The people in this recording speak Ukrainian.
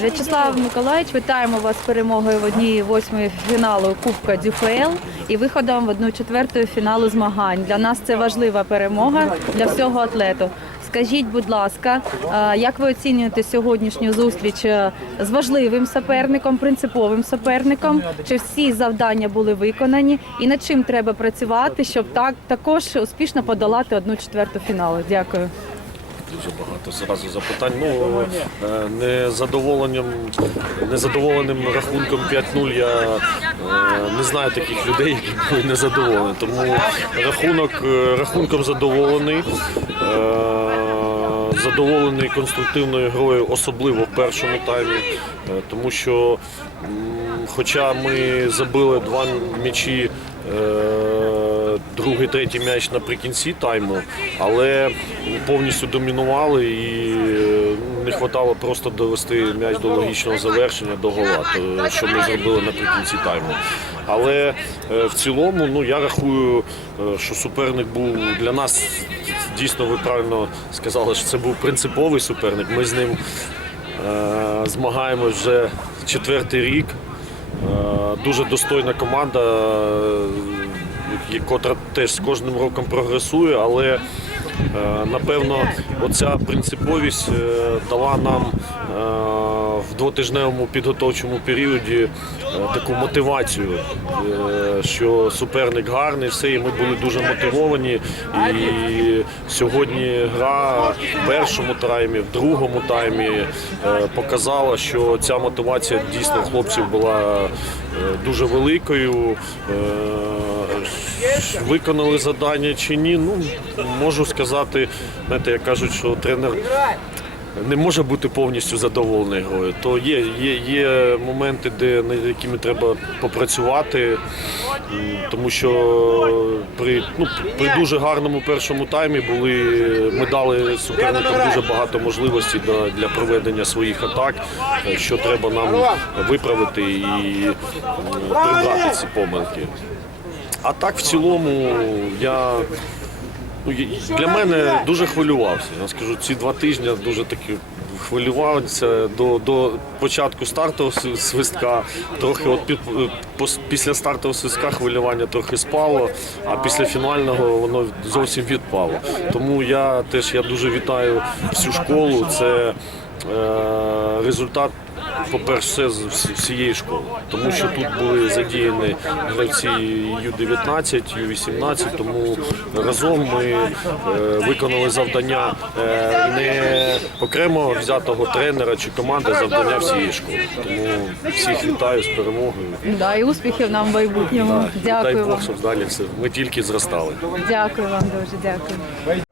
В'ячеслав Миколаївич, вітаємо вас з перемогою в одній восьмої фіналу Кубка ДЮФЛ і виходом в одну четверту фіналу змагань. Для нас це важлива перемога для всього атлету. Скажіть, будь ласка, як ви оцінюєте сьогоднішню зустріч е, з важливим суперником, принциповим суперником? Чи всі завдання були виконані? І над чим треба працювати, щоб так також успішно подолати одну четверту фіналу? Дякую. Дуже багато зразу запитань. Ну е, незадоволенням, незадоволеним рахунком 5-0 я е, не знаю таких людей, які були незадоволені. Тому рахунок е, рахунком задоволений. Задоволений конструктивною грою, особливо в першому таймі, тому що, хоча ми забили два м'ячі, другий, третій м'яч наприкінці тайму, але повністю домінували і е, не вистачало просто довести м'яч до логічного завершення, до гола, то, що ми зробили наприкінці тайму. Але е, в цілому, ну я рахую, е, що суперник був для нас дійсно ви правильно сказали, що це був принциповий суперник. Ми з ним е, змагаємось вже четвертий рік. Е, Дуже достойна команда, котра теж з кожним роком прогресує, але напевно оця принциповість е, дала нам е, в двотижневому підготовчому періоді е, таку мотивацію, е, що суперник гарний, все, і ми були дуже мотивовані. І сьогодні гра в першому таймі, в другому таймі е, показала, що ця мотивація дійсно хлопців була е, дуже великою. Виконали завдання чи ні? Ну можу сказати, знаєте, як кажуть, що тренер не може бути повністю задоволений грою. То є, є, є моменти, де над якими треба попрацювати, тому що при, ну, при дуже гарному першому таймі були ми дали суперникам дуже багато можливостей для, для проведення своїх атак, що треба нам виправити і прибрати ці помилки. А так в цілому я ну, для мене дуже хвилювався. Я скажу, ці два тижні дуже таки хвилювався до, до початку стартового свистка. Трохи от під, після стартового свистка хвилювання трохи спало, а після фінального воно зовсім відпало. Тому я теж я дуже вітаю всю школу. Це е, результат по-перше, з всієї школи, тому що тут були задіяні гравці Ю-19, Ю-18, тому разом ми е, виконали завдання е, не окремо взятого тренера чи команди, завдання всієї школи. Тому всіх вітаю з перемогою. Да, і успіхів нам в майбутньому. Дай Дякую Бог, вам. щоб далі все. Ми тільки зростали. Дякую вам дуже, дякую.